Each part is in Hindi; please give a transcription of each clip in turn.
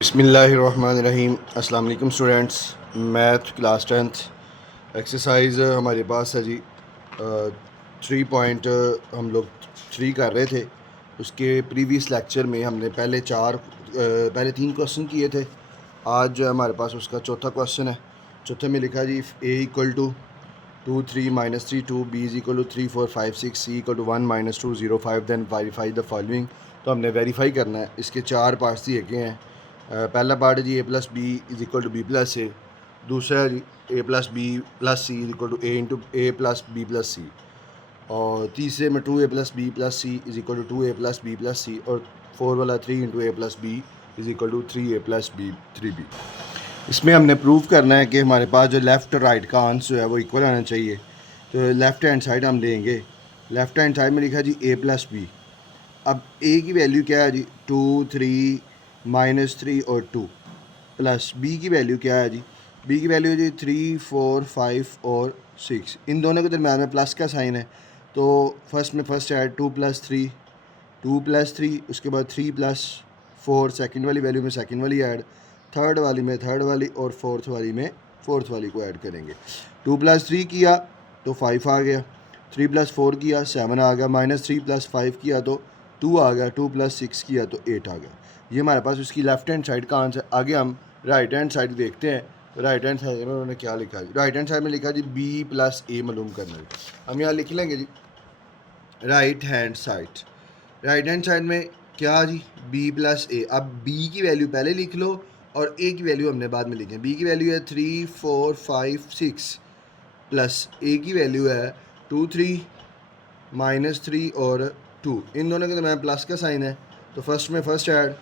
बिस्मिल्लाहिर्रहमानिर्रहीम। अस्सलाम वालेकुम students. Math class 10th exercise हमारे पास है जी 3 पॉइंट हम लोग 3 कर रहे थे। उसके प्रीवियस लेक्चर में हमने पहले 3 क्वेश्चन किए थे। आज जो है हमारे पास उसका चौथा क्वेश्चन है। चौथे में लिखा जी A equal to 2 3 - 3 2, B is equal to 3 4 5 6, C equal to 1 - 2 0 5, then verify the following. तो हमने वेरीफाई करना है। इसके 4 पार्ट्स दिए गए हैं। पहला पार्ट है जी A plus B is equal to B plus A. दूसरा है जी A plus B plus C is equal to A into A plus B plus C. और तीसरे में 2a plus B plus C is equal to 2a plus B plus C. और 4 वाला 3 into A plus B is equal to 3a plus B 3b। इसमें हमने प्रूव करना है कि हमारे पास जो लेफ़्ट और राइट का आंसर जो है वो इक्वल आना चाहिए। तो लेफ़्ट हैंड साइड हम लेंगे। लेफ़्ट हैंड साइड में लिखा जी ए प्लस बी। अब ए की वैल्यू क्या है जी 2 3 -3 और 2, प्लस बी की वैल्यू क्या है जी, बी की वैल्यू है जी 3 4 5 और 6। इन दोनों के दरम्यान में प्लस का साइन है। तो फर्स्ट में फर्स्ट ऐड 2 प्लस 3, उसके बाद 3 प्लस 4 सेकंड वाली वैल्यू में सेकंड वाली ऐड, थर्ड वाली में थर्ड वाली और फोर्थ वाली में फोर्थ वाली को ऐड करेंगे। 2 प्लस 3 किया तो 5 आ गया, 3 प्लस 4 किया 7 आ गया, -3 प्लस 5 किया तो 2 आ गया, 2 प्लस 6 किया तो 8 आ गया। ये हमारे पास उसकी लेफ्ट हैंड साइड का आंसर। आगे हम राइट हैंड साइड देखते हैं। राइट हैंड साइड में उन्होंने क्या लिखा है। राइट हैंड साइड में लिखा जी बी प्लस ए मालूम करना है। हम यहाँ लिख लेंगे जी right hand side. Right hand side में क्या जी बी प्लस ए। अब बी की वैल्यू पहले लिख लो और ए की वैल्यू हमने बाद में लिखी है। बी की वैल्यू है 3 4 5 6 प्लस ए की वैल्यू है 2 3 -3 और 2। इन दोनों के दरम्यान प्लस का साइन है। तो फर्स्ट में first aid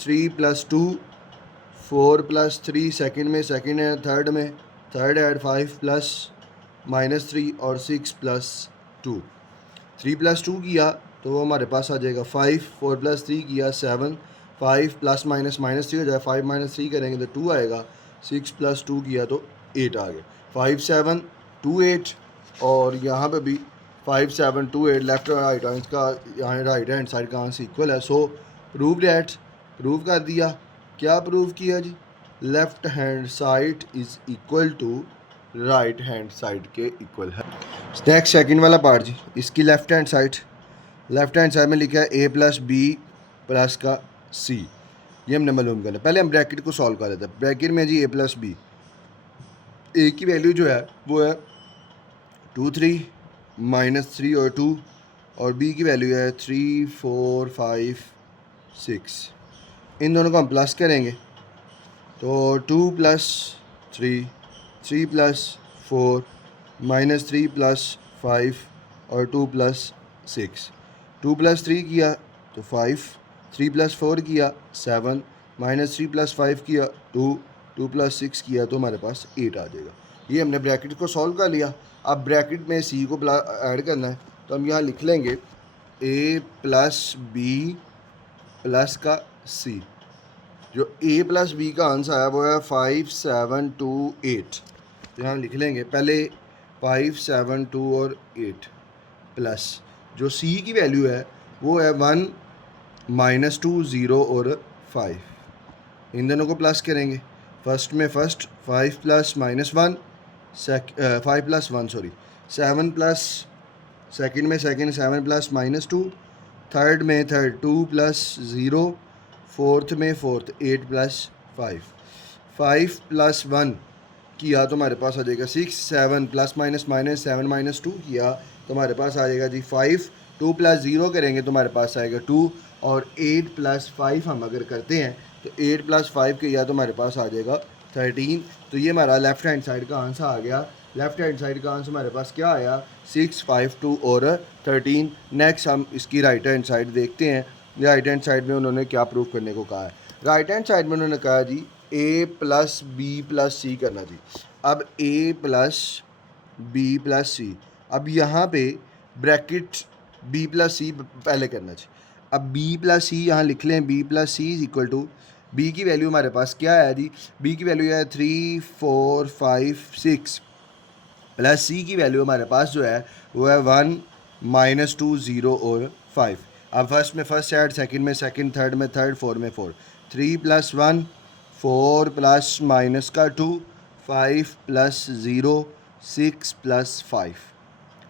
3 plus 2, 4 plus 3 second में सेकंड है, थर्ड में थर्ड ऐड 5 प्लस -3 और 6 प्लस 2। 3 प्लस 2 किया तो वो हमारे पास आ जाएगा 5, 4 प्लस 3 किया 7, 5 प्लस -3 हो जाए, 5 -3 करेंगे तो 2 आएगा, 6 प्लस 2 किया तो 8 आ गया, 5 7 2 8। और यहाँ पे भी 5 7 2 8 लेफ्ट और राइट हैंड का, यहाँ राइट हैंड साइड का आंसर इक्वल है। सो प्रूव डैट, प्रूव कर दिया। क्या प्रूव किया जी, left hand side is equal to right hand side के इक्वल है। नेक्स्ट सेकंड वाला पार्ट जी, इसकी लेफ्ट हैंड साइड में लिखा है ए प्लस बी प्लस का सी। ये हमने मालूम करना। पहले हम ब्रैकेट को सॉल्व कर लेते हैं। ब्रैकेट में जी ए प्लस बी, ए की वैल्यू जो है वो है 2 3 -3 और 2, और बी की वैल्यू है 3 4 5 6। इन दोनों को हम प्लस करेंगे तो 2 प्लस 3, 3 प्लस 4, -3 प्लस 5 और 2 प्लस 6। 2 प्लस 3 किया तो 5, 3 प्लस 4 किया 7, -3 प्लस 5 किया 2, 2 प्लस 6 किया तो हमारे पास 8 आ जाएगा। ये हमने ब्रैकेट को सॉल्व कर लिया। अब ब्रैकेट में सी को ऐड करना है तो हम यहाँ लिख लेंगे ए प्लस बी प्लस का सी। जो ए प्लस बी का आंसर है वो है 5 7 2 8। तो यहाँ लिख लेंगे पहले 5 7 2 और 8 प्लस जो सी की वैल्यू है वो है 1 -2 0 और 5। इन दोनों को प्लस करेंगे। फर्स्ट में first 5 plus -1, 5 plus 1 sorry 7 plus second में सेकंड 7 प्लस -2, थर्ड में थर्ड 2 प्लस 0, फोर्थ में फोर्थ 8 प्लस 5। 5 प्लस 1 किया तो हमारे पास आ जाएगा 6, 7 प्लस माइनस माइनस 7 -2 किया तो हमारे पास आ जाएगा जी 5, 2 प्लस 0 करेंगे तो हमारे पास आएगा 2, और 8 प्लस 5 हम अगर करते हैं तो 8 प्लस 5 किया तो हमारे पास आ जाएगा 13। तो ये हमारा लेफ्ट हैंड साइड का आंसर आ गया। लेफ्ट हैंड साइड का आंसर हमारे पास क्या आया, 6 5 2 और 13। नेक्स्ट हम इसकी राइट हैंड साइड देखते हैं। राइट हैंड साइड में उन्होंने क्या प्रूव करने को कहा है। राइट हैंड साइड में उन्होंने कहा जी ए प्लस बी प्लस सी करना जी। अब ए प्लस बी प्लस सी, अब यहाँ पे ब्रैकेट बी प्लस सी पहले करना चाहिए। अब बी प्लस सी यहाँ लिख लें, B plus C is equal to, B की वैल्यू हमारे पास क्या है जी, बी की वैल्यू है 3 4 5 6 प्लस सी की वैल्यू हमारे पास जो है वो है 1 -2 0 और 5। अब फर्स्ट में फर्स्ट ऐड, सेकंड में सेकंड, थर्ड में थर्ड, फोर में 4, 3 प्लस 1 4 प्लस माइनस का 2, 5 प्लस 0, 6 प्लस 5।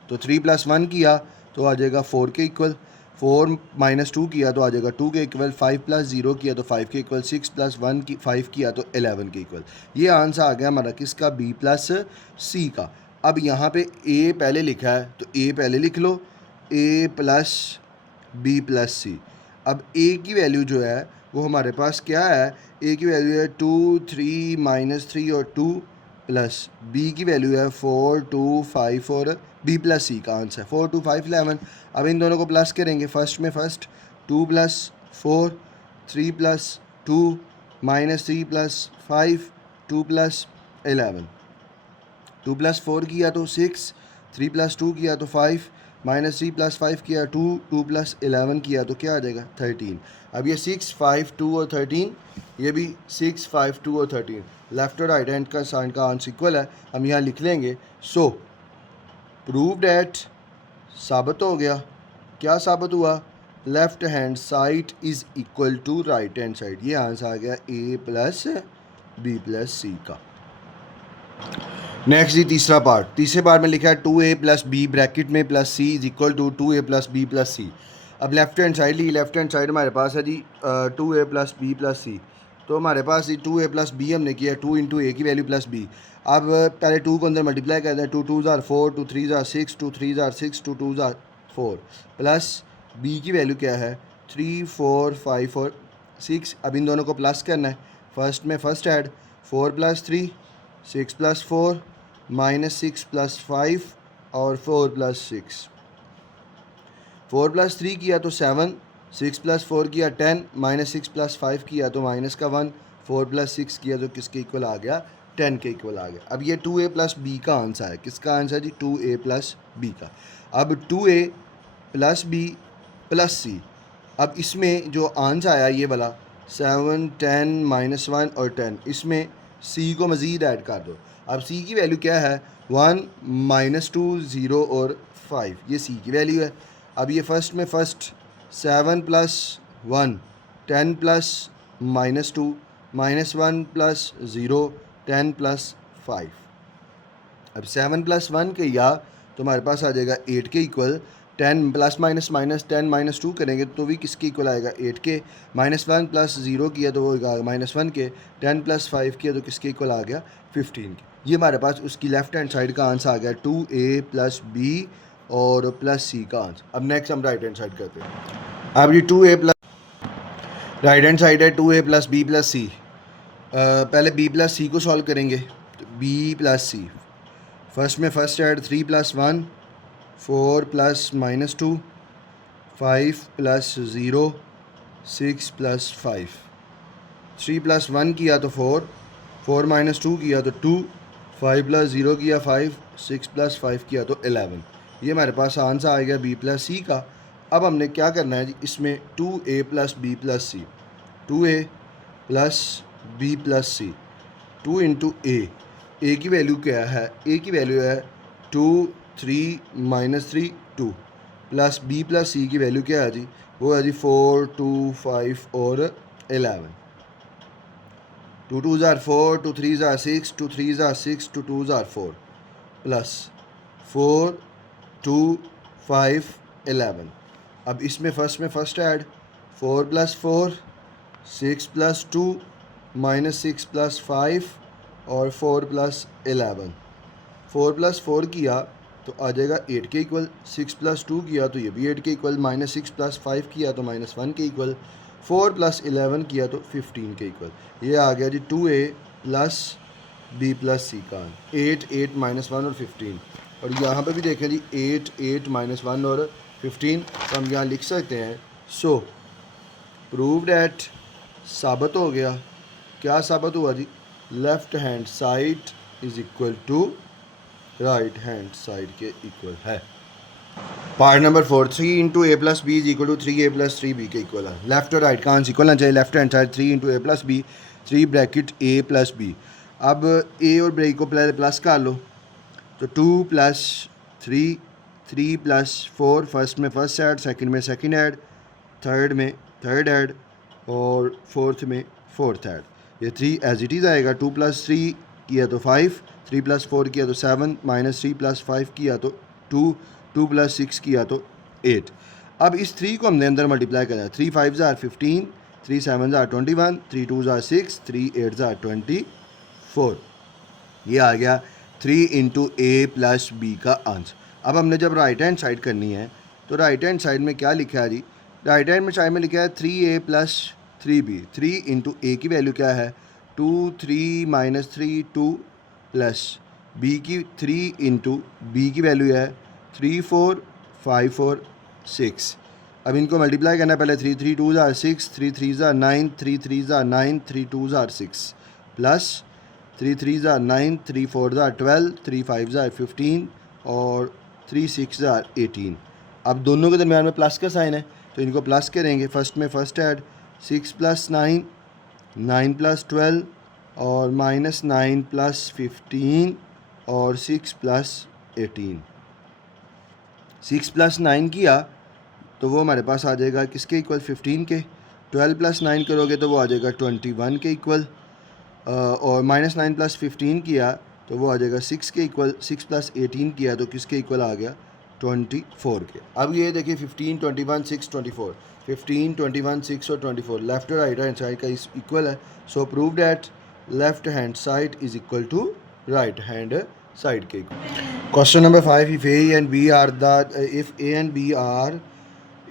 तो 3 प्लस 1 किया तो आ जाएगा 4 के इक्वल, 4 माइनस 2 किया तो आ जाएगा 2 के इक्वल, 5 प्लस 0 किया तो 5 के इक्वल, 6 प्लस 1 की 5 किया तो 11 के इक्वल। ये आंसर आ गया हमारा किसका, बी प्लस सी का। अब यहाँ पे ए पहले लिखा है तो ए पहले लिख लो, ए प्लस बी प्लस सी। अब ए की वैल्यू जो है वो हमारे पास क्या है, ए की वैल्यू है 2, 3 माइनस 3 और 2 प्लस बी की वैल्यू है 4, 2, 5 और बी प्लस सी का आंसर 4, 2, 5, 11। अब इन दोनों को प्लस करेंगे, फर्स्ट में first 2 plus 4, 3 plus 2 minus 3 plus 5, 2 plus 11। 2 plus 4 किया तो 6, 3 प्लस 2 किया तो 5, माइनस 3 प्लस 5 किया 2, 2 प्लस 11 किया तो क्या आ जाएगा 13। अब ये 6, 5, 2 और 13, ये भी 6, 5, 2 और 13, लेफ्ट और राइट हैंड का साइन का आंसर इक्वल है। हम यहाँ लिख लेंगे सो प्रूव डैट, साबित हो गया, क्या साबित हुआ, left hand side is equal to right hand side. ये आंसर आ गया A plus B plus C का। नेक्स्ट जी तीसरा पार्ट, तीसरे पार्ट में लिखा है 2a प्लस बी ब्रैकेट में plus C is equal to 2a plus B plus C. अब लेफ्ट हैंड साइड ली, लेफ्ट हैंड साइड हमारे पास है जी 2a plus B plus C. तो हमारे पास जी 2a प्लस बी हमने किया 2 इंटू ए की वैल्यू प्लस बी। अब पहले 2 को अंदर मल्टीप्लाई करते हैं, 2 2 ज़ार 4, 2 3 ज़ार 6, 2 3 ज़ार 6, 2 2 ज़ार 4 प्लस बी की वैल्यू क्या है 3, 4, 5 और 6। अब इन दोनों को प्लस करना है, फर्स्ट में first aid 4 plus 3, 6 plus 4 minus 6 plus 5 और 4 प्लस 6। 4 प्लस 3 किया तो 7, 6 प्लस 4 किया 10, माइनस 6 प्लस 5 किया तो माइनस का 1, 4 प्लस 6 किया तो किसके इक्वल आ गया 10 के इक्वल आ गया। अब ये 2a प्लस बी का आंसर है, किसका आंसर जी 2a प्लस बी का। अब 2a plus B plus C, अब इसमें जो आंसर आया ये वाला 7, 10 माइनस 1 और 10, इसमें सी को मज़ीद ऐड कर दो। अब सी की वैल्यू क्या है 1, माइनस 2, 0 और 5, ये सी की वैल्यू है। अब ये फर्स्ट में first 7 plus 1, 10 plus minus 2, minus 1 plus 0, 10 plus 5। अब 7 प्लस 1 के या तो हमारे पास आ जाएगा 8 के equal, 10 plus minus minus 10 minus 2 करेंगे तो भी किसके इक्वल आएगा 8 के, माइनस 1 प्लस 0 किया तो वो माइनस 1 के, 10 प्लस 5 किया तो किसके इक्वल आ गया 15 के। ये हमारे पास उसकी लेफ्ट हैंड साइड का आंसर आ गया 2a प्लस बी और प्लस सी का आंसर। अब नेक्स्ट हम राइट हैंड साइड करते हैं। अब ये 2a plus right hand side है 2a प्लस बी प्लस सी। पहले b प्लस सी को सॉल्व करेंगे, तो b प्लस सी, फर्स्ट में first aid 3 plus 1, 4 plus minus 2, 5 plus 0, 6 plus 5। 3 plus 1 किया तो 4, 4 माइनस 2 किया तो 2, 5 प्लस 0 किया 5, 6 प्लस 5 किया तो 11। ये हमारे पास आंसर आ गया बी प्लस सी का। अब हमने क्या करना है जी, इसमें 2a प्लस बी प्लस सी, 2a प्लस बी प्लस सी, 2 इंटू ए की वैल्यू क्या है, ए की वैल्यू है 2, 3 माइनस 3 2 प्लस बी प्लस सी की वैल्यू क्या है जी, वो है जी 4, 2, 5 और 11। 2 2 ज़ार 4, 2 3 ज़ार 6, 2 3 ज़ार 6, 2 2 ज़ार 4 प्लस 4, 2, 5, 11। अब इसमें फर्स्ट में first aid 4 plus 4, 6 plus 2, minus 6 plus 5 और 4 प्लस 11। 4 प्लस 4 किया तो आ जाएगा 8 के इक्वल, 6 प्लस 2 किया तो ये भी 8 के इक्वल, माइनस 6 प्लस 5 किया तो माइनस 1 के इक्वल, 4 प्लस 11 किया तो 15 के इक्वल। ये आ गया जी 2a plus B plus C का 8, 8 माइनस 1 और 15। और यहाँ पे भी देखें जी 8, 8 माइनस 1 और 15, तो हम यहाँ लिख सकते हैं सो प्रूव डैट, साबित हो गया, क्या साबित हुआ जी, left hand side is equal to right hand side के इक्वल है। Part number 4, 3 into A plus B is equal to 3a plus 3b के इक्वल है। लेफ्ट और राइट का आंसर इक्वल होना चाहिए, left hand side 3 into A plus B, 3 bracket a plus B. अब a और b को पहले प्लस कर लो, तो 2 प्लस 3, 3 प्लस 4, फर्स्ट में फर्स्ट ऐड, सेकंड में सेकंड ऐड, थर्ड में थर्ड ऐड और फोर्थ में फोर्थ ऐड। ये 3 एज इट इज़ आएगा। 2 + 3 किया तो 5, 3 + 4 किया तो 7, -3 + 5 किया तो 2, 2 + 6 किया तो 8। अब इस 3 को हमने अंदर मल्टीप्लाई करना है। 3 5s are 15, 3 7s are 21, 3 2s are 6, 3 8s are 24। ये आ गया 3 × A + B का आंसर। अब हमने जब राइट हैंड साइड करनी है तो राइट हैंड साइड में क्या लिखा है जी? राइट हैंड साइड में लिखा है 3A + 3B। 3 × A की वैल्यू क्या है? 2, 3 - 3 2 प्लस B की 3 × B की वैल्यू है 3 4 5 4 6। अब इनको मल्टीप्लाई करना है। पहले 3 3 2s are 6, 3 3s are 9, 3 3s are 9, 3 2s are 6 plus 3 3s are 9, 3 4s are 12, 3 5s are 15 और 3 6s are 18। अब दोनों के दरमियान में प्लस का साइन है तो इनको प्लस करेंगे। फर्स्ट में फर्स्ट ऐड 6 + 9, 9 + 12 और -9 + 15 और 6 + 18। 6 + 9 किया तो वो हमारे पास आ जाएगा किसके इक्वल? 15 के। 12 + 9 करोगे तो वो आ जाएगा 21 के इक्वल। और -9 + 15 किया तो वो आ जाएगा 6 के इक्वल। 6 + 18 किया तो किसके इक्वल आ गया? 24 के। अब ये देखिए 15 21 6 24, 15 21 6 और 24 लेफ्ट और राइट हैंड साइड का इक्वल है। So prove that left hand side is equal to right hand side के। Question number 5, if A and B are if A and B are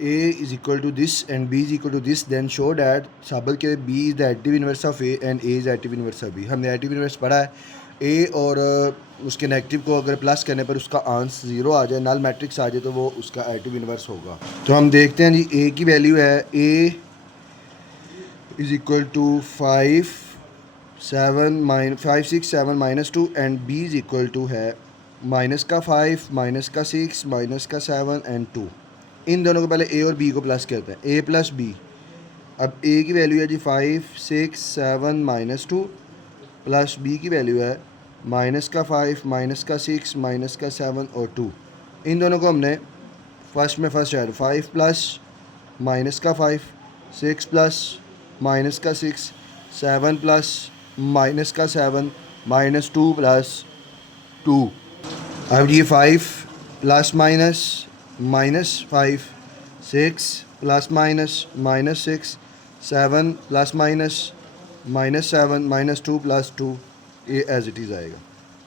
A is equal to this and B is equal to this, then show that साबल के B is the additive inverse of A and A is the additive inverse of B। हमने additive inverse पढ़ा है। A और उसके नेगेटिव को अगर प्लस करने पर उसका आंसर 0 आ जाए, नल मैट्रिक्स आ जाए, तो वो उसका एडिटिव इन्वर्स होगा। तो हम देखते हैं जी A की वैल्यू है A is equal to 5 6 7 -2 and B is equal to है -5 -6 -7 एंड 2। इन दोनों को पहले A और B को प्लस करते हैं। A + B। अब A की वैल्यू है जी 5 6 7 -2 प्लस B की वैल्यू है -5 -6 -7 और 2। इन दोनों को हमने फर्स्ट में first aid 5 plus -5 6 plus -6 7 plus -7 -2 plus 2। अब ये 5 plus minus -5 6 plus minus -6 7 plus minus -7 -2 plus 2, ये एज इट इज़ आएगा।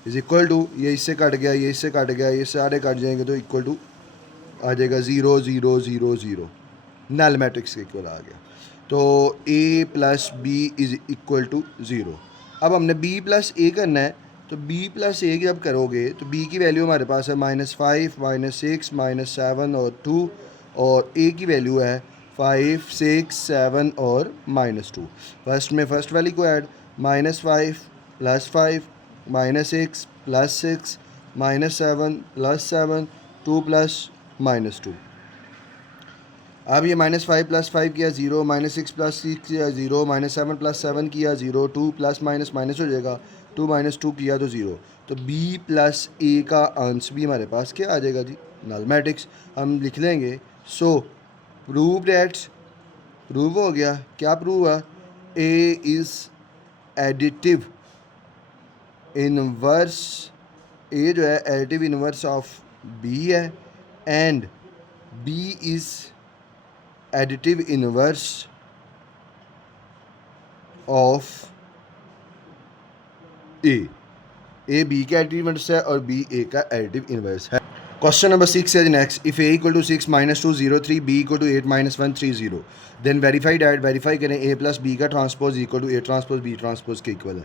इज इक्वल टू, ये इससे कट गया, ये इससे कट गया, ये सारे कट जाएंगे तो इक्वल टू आ जाएगा 0 0 0 0। नल मैट्रिक्स के इक्वल आ गया। तो A + B is equal to 0। अब हमने B + A करना है तो B + A जब करोगे तो B की वैल्यू हमारे पास है -5 -6 -7 और 2 और A की वैल्यू है 5 6 7 और -2। फर्स्ट में फर्स्ट वाली को ऐड -5 + 5 -6 + 6 -7 + 7 2 + -2। अब ये -5 + 5 किया 0, -6 + 6 किया 0, -7 + 7 किया 0, 2 + माइनस हो जाएगा, 2 - 2 किया तो 0। तो B + A का आंसर भी हमारे पास क्या आ जाएगा जी? Null matrix. हम लिख लेंगे। सो प्रूव दैट, प्रूव हो गया। क्या प्रूव हुआ? A is additive inverse, A जो है एडिटिव इनवर्स ऑफ B है and B is additive inverse of A B का एडिटिव इनवर्स है और बी ए का एडिटिव इनवर्स है। क्वेश्चन नंबर 6 है next. If A = 6 -2 0 3, B = 8 -1 3 0, then verify that. Verify करें A + B का transpose equal to A transpose B transpose के इक्वल है।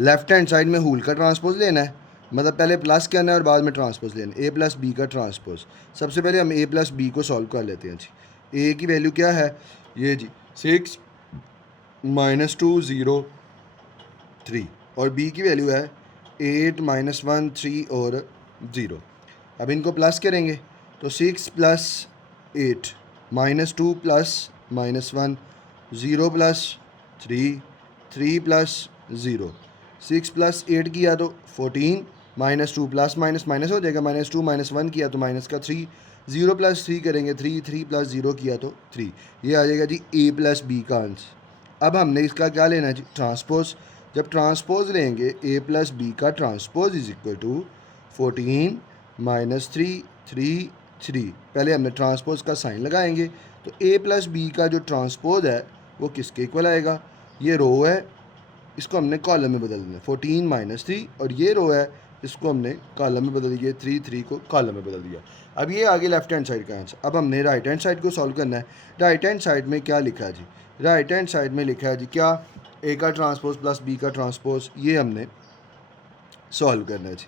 लेफ्ट हैंड साइड में हुल का ट्रांसपोज लेना है, मतलब पहले प्लस करना है और बाद में ट्रांसपोज लेना है। A + B का ट्रांसपोज। सबसे पहले हम A + B को सॉल्व कर लेते हैं जी। A की वैल्यू क्या है? ये जी 6 -2 0 3 और B की वैल्यू है 8 -1 3 और 0। अब इनको प्लस करेंगे तो 6 + 8 -2 + -1 0 + 3 3 + 0। 6 + 8 किया तो 14 -2 प्लस माइनस हो जाएगा, -2 -1 किया तो -3 0 + 3 करेंगे 3 3 + 0 किया तो 3। ये आ जाएगा जी A + B का आंसर। अब हमने इसका क्या लेना है जी, ट्रांसपोज। जब ट्रांसपोज लेंगे a प्लस बी का transpose is equal to 14 minus 3 3 3। पहले हमने ट्रांसपोज का साइन लगाएंगे, तो a प्लस बी का जो ट्रांसपोज है वो किसके इक्वल आएगा, ये रो है, इसको हमने कॉलम में बदल दिया 14 माइनस 3, और ये रो है, इसको हमने कॉलम में बदल दिया 3 3 को कॉलम में बदल दिया। अब ये आगे लेफ्ट हैंड साइड का आंसर। अब हमने राइट हैंड साइड को सॉल्व करना है। राइट हैंड साइड में क्या लिखा है जी, राइट हैंड साइड में लिखा है जी क्या, ए का ट्रांसपोज प्लस बी का ट्रांसपोज, ये हमने सॉल्व करना है जी।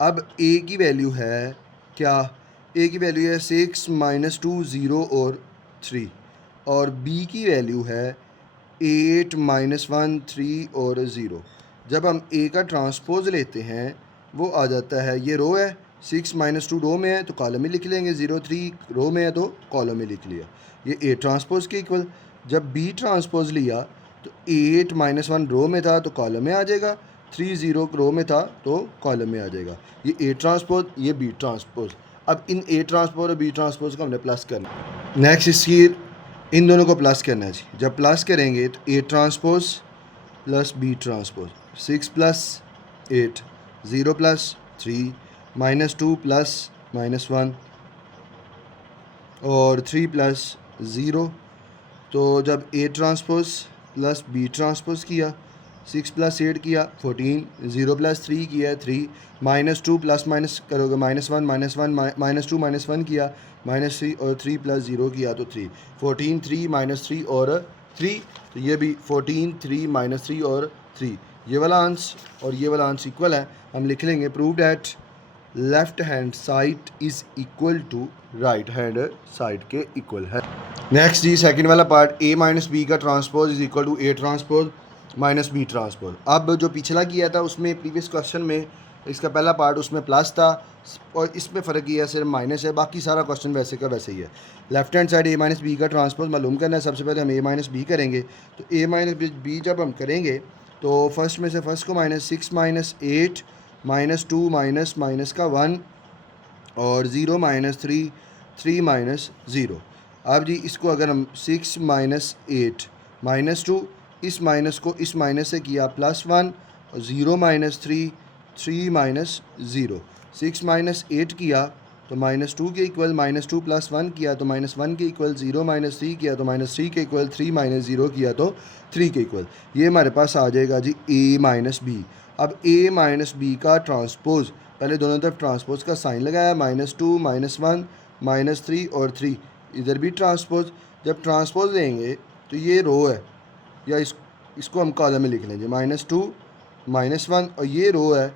अब ए की वैल्यू है क्या, ए की वैल्यू है 6 माइनस 2 0 और 3, और बी की वैल्यू है 8 माइनस 1 3 और 0। जब हम ए का ट्रांसपोज लेते हैं वो आ जाता है, ये रो है, 6 माइनस 2 रो में है तो कॉलम में लिख लेंगे, 0 3 रो में है तो कॉलम में लिख लिया, ये ए ट्रांसपोज के इक्वल। जब बी ट्रांसपोज लिया तो 8 माइनस 1 रो में था तो कॉलम में आ जाएगा, 3 0 रो में था तो कॉलम में आ जाएगा, ये ए ट्रांसपोज, ये बी ट्रांसपोज। अब इन ए ट्रांसपोज और बी ट्रांसपोज को हमने प्लस करना। नेक्स्ट इसकी इन दोनों को प्लस करना है जी। जब प्लस करेंगे तो A transpose plus B transpose, 6 plus 8 0 plus 3 minus 2 plus minus 1 और 3 प्लस 0। तो जब A transpose plus B transpose किया, 6 प्लस 8 किया 14, 0 प्लस 3 किया 3, माइनस 2 प्लस माइनस करोगे माइनस 1 माइनस 2 माइनस 1 किया माइनस 3, और 3 प्लस 0 किया तो 3, 14 3 माइनस 3 और 3, तो ये भी 14 3 माइनस 3 और 3, ये वाला आंसर और ये वाला आंसर इक्वल है। हम लिख लेंगे prove that left hand side is equal to right hand side के इक्वल है। नेक्स्ट जी सेकंड वाला पार्ट, a माइनस बी का transpose is equal to A transpose minus B transpose. अब जो पिछला किया था उसमें प्रीवियस क्वेश्चन में इसका पहला पार्ट उसमें प्लस था और इसमें फ़र्क ये है सिर्फ माइनस है, बाकी सारा क्वेश्चन वैसे का वैसे ही है। Left hand side a minus B का ट्रांसपोज मालूम करना है। सबसे पहले हम a माइनस बी करेंगे, तो a माइनस बी जब हम करेंगे तो फर्स्ट में से फर्स्ट को minus 6 minus 8 minus 2 minus minus का 1 और 0 माइनस 3 3 माइनस 0। अब जी इसको अगर हम 6 माइनस 8 माइनस 2, इस माइनस को इस माइनस से किया प्लस 1 और 0 माइनस 3 3 माइनस 0, 6 माइनस 8 किया तो माइनस 2 के इक्वल, माइनस 2 प्लस 1 किया तो माइनस 1 के इक्वल, 0 माइनस 3 किया तो माइनस 3 के इक्वल, 3 माइनस 0 किया तो 3 के इक्वल। ये हमारे पास आ जाएगा जी a माइनस बी। अब a माइनस बी का ट्रांसपोज, पहले दोनों तरफ ट्रांसपोज का साइन लगाया, माइनस 2 माइनस 1 माइनस 3 और 3, इधर भी ट्रांसपोज। जब ट्रांसपोज लेंगे तो ये रो है, या इसको हम कॉलम में लिख लेंगे, माइनस 2 माइनस 1, और ये रो है,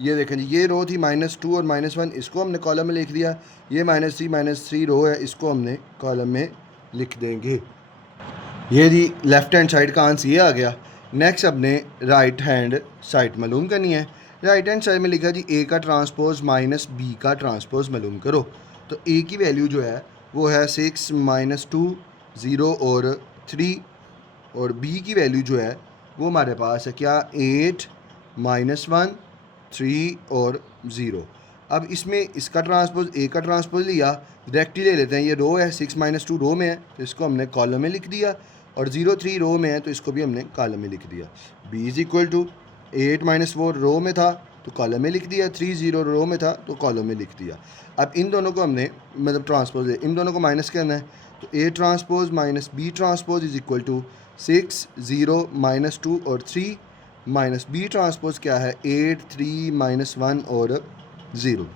ये देखें जी ये रो थी माइनस 2 और माइनस 1, इसको हमने कॉलम में लिख दिया। ये माइनस 3 रो है, इसको हमने कॉलम में लिख देंगे। ये जी लेफ़्ट हैंड साइड का आंसर ये आ गया। नेक्स्ट अपने राइट हैंड साइड मालूम करनी है। राइट हैंड साइड में लिखा जी ए का ट्रांसपोज माइनस बी का ट्रांसपोज मालूम करो। तो ए की वैल्यू जो है वो है 6 माइनस 2 0 और 3, और बी की वैल्यू जो है वो हमारे पास है क्या, 8 माइनस 1 3 और 0। अब इसमें इसका ट्रांसपोज ए का ट्रांसपोज लिया, डायरेक्टली ले लेते हैं, ये रो है, 6 माइनस 2 रो में है तो इसको हमने कॉलम में लिख दिया, और 0 3 रो में है तो इसको भी हमने कॉलम में लिख दिया। b is equal to 8 minus 4 row में था तो कॉलम में लिख दिया, 3 0 रो में था तो कॉलम में लिख दिया। अब इन दोनों को हमने मतलब ट्रांसपोज इन दोनों को माइनस करना है, तो a transpose minus b transpose is equal to 6 0 minus 2 और 3 माइनस बी ट्रांसपोज क्या है, 8 3 माइनस 1 और 0।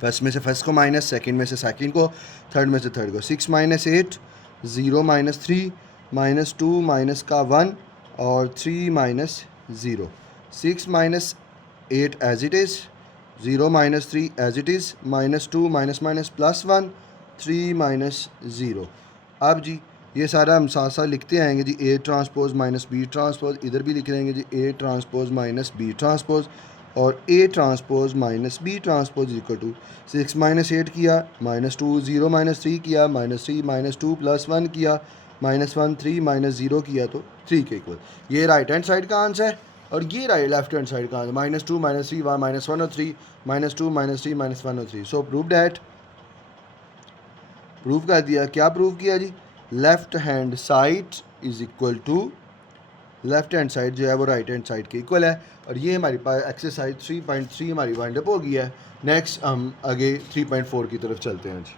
फर्स्ट में से फर्स्ट को माइनस, सेकंड में से सेकंड को, थर्ड में से थर्ड को, 6 माइनस 8 0 माइनस 3 माइनस 2 माइनस का 1 और 3 minus 0, 6 minus 8 as it is, 0 minus 3 as it is, minus 2 minus minus plus 1 3 minus 0। अब जी ये सारा हम साथ साथ लिखते आएंगे जी, A transpose minus B transpose, इधर भी लिख लेंगे जी A transpose minus B transpose, और A transpose minus B transpose equal to 6 minus 8 किया माइनस 2 0 माइनस 3 किया माइनस 3 माइनस 2 प्लस 1 किया माइनस 1 3 माइनस 0 किया तो 3 के इक्वल। ये राइट हैंड साइड का आंसर है, और ये राइट लेफ्ट हैंड साइड का आंसर, माइनस 2 माइनस 3 माइनस 1 और 3 माइनस 2 माइनस 3 माइनस 1 और 3। सो प्रूव डैट, प्रूव कर दिया। क्या प्रूव किया जी, left hand side is equal to left hand side जो है वो राइट हैंड साइड के इक्वल है। और ये हमारे पास एक्सरसाइज 3.3 हमारी वाइंड अप हो गई है। नेक्स्ट हम आगे 3.4 की तरफ चलते हैं जी।